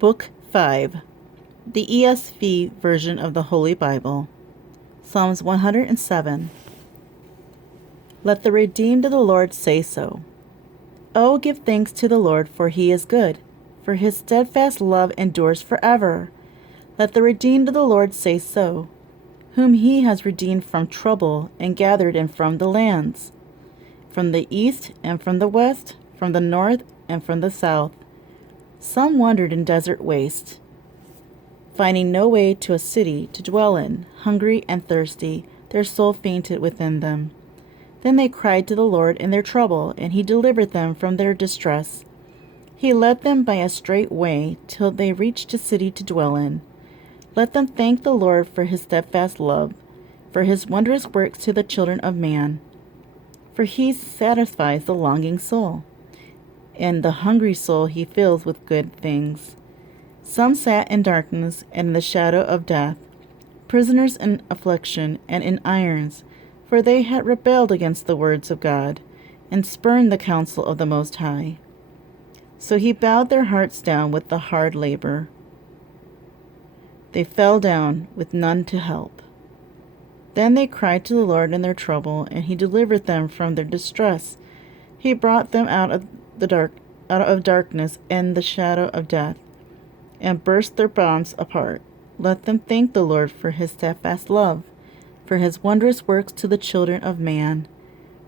Book 5, the ESV version of the Holy Bible. Psalms 107. Let the redeemed of the Lord say so. Oh, give thanks to the Lord, for he is good, for his steadfast love endures forever. Let the redeemed of the Lord say so, whom he has redeemed from trouble and gathered in from the lands, from the east and from the west, from the north and from the south. Some wandered in desert waste, finding no way to a city to dwell in. Hungry and thirsty, their soul fainted within them. Then they cried to the Lord in their trouble, and he delivered them from their distress. He led them by a straight way till they reached a city to dwell in. Let them thank the Lord for his steadfast love, for his wondrous works to the children of man. For he satisfies the longing soul, and the hungry soul he fills with good things. Some sat in darkness and in the shadow of death, prisoners in affliction and in irons, for they had rebelled against the words of God, and spurned the counsel of the Most High. So he bowed their hearts down with the hard labor. They fell down with none to help. Then they cried to the Lord in their trouble, and he delivered them from their distress. He brought them out of darkness and the shadow of death, and burst their bonds apart. Let them thank the Lord for his steadfast love, for his wondrous works to the children of man.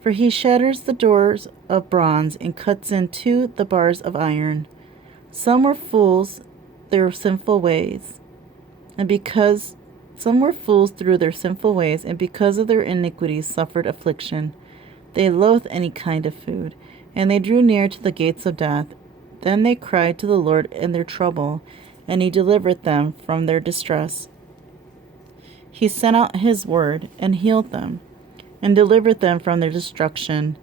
For he shatters the doors of bronze and cuts into the bars of iron. Some were fools through their sinful ways, and because of their iniquities suffered affliction. They loathed any kind of food, and they drew near to the gates of death. Then they cried to the Lord in their trouble, and he delivered them from their distress. He sent out his word and healed them, and delivered them from their destruction.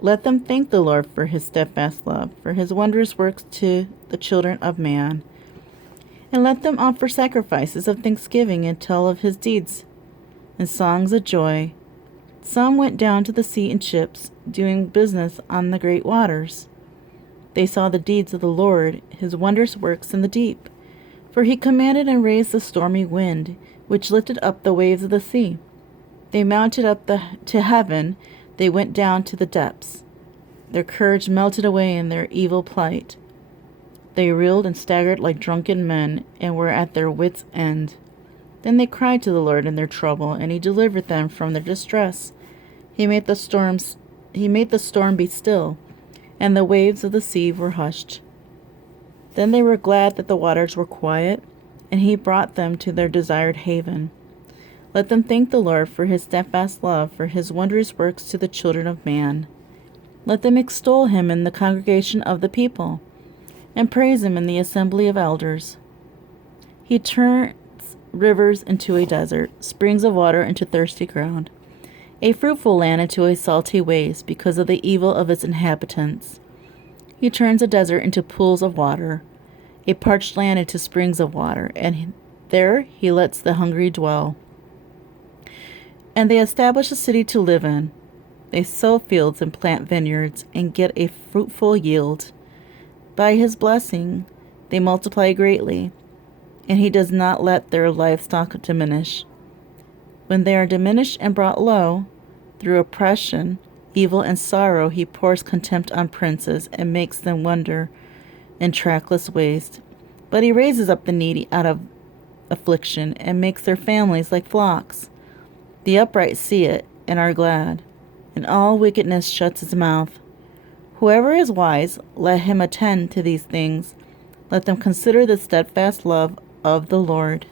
Let them thank the Lord for his steadfast love, for his wondrous works to the children of man. And let them offer sacrifices of thanksgiving and tell of his deeds and songs of joy. Some went down to the sea in ships, doing business on the great waters. They saw the deeds of the Lord, his wondrous works in the deep. For he commanded and raised the stormy wind, which lifted up the waves of the sea. They mounted up to heaven, they went down to the depths. Their courage melted away in their evil plight. They reeled and staggered like drunken men, and were at their wits' end. Then they cried to the Lord in their trouble, and he delivered them from their distress. He made the storm be still, and the waves of the sea were hushed. Then they were glad that the waters were quiet, and he brought them to their desired haven. Let them thank the Lord for his steadfast love, for his wondrous works to the children of man. Let them extol him in the congregation of the people, and praise him in the assembly of elders. He turns rivers into a desert, springs of water into thirsty ground, a fruitful land into a salty waste because of the evil of its inhabitants. He turns a desert into pools of water, a parched land into springs of water, and there he lets the hungry dwell. And they establish a city to live in. They sow fields and plant vineyards and get a fruitful yield. By his blessing they multiply greatly, and he does not let their livestock diminish. When they are diminished and brought low, through oppression, evil, and sorrow, he pours contempt on princes and makes them wander in trackless waste. But he raises up the needy out of affliction and makes their families like flocks. The upright see it and are glad, and all wickedness shuts its mouth. Whoever is wise, let him attend to these things. Let them consider the steadfast love of the Lord.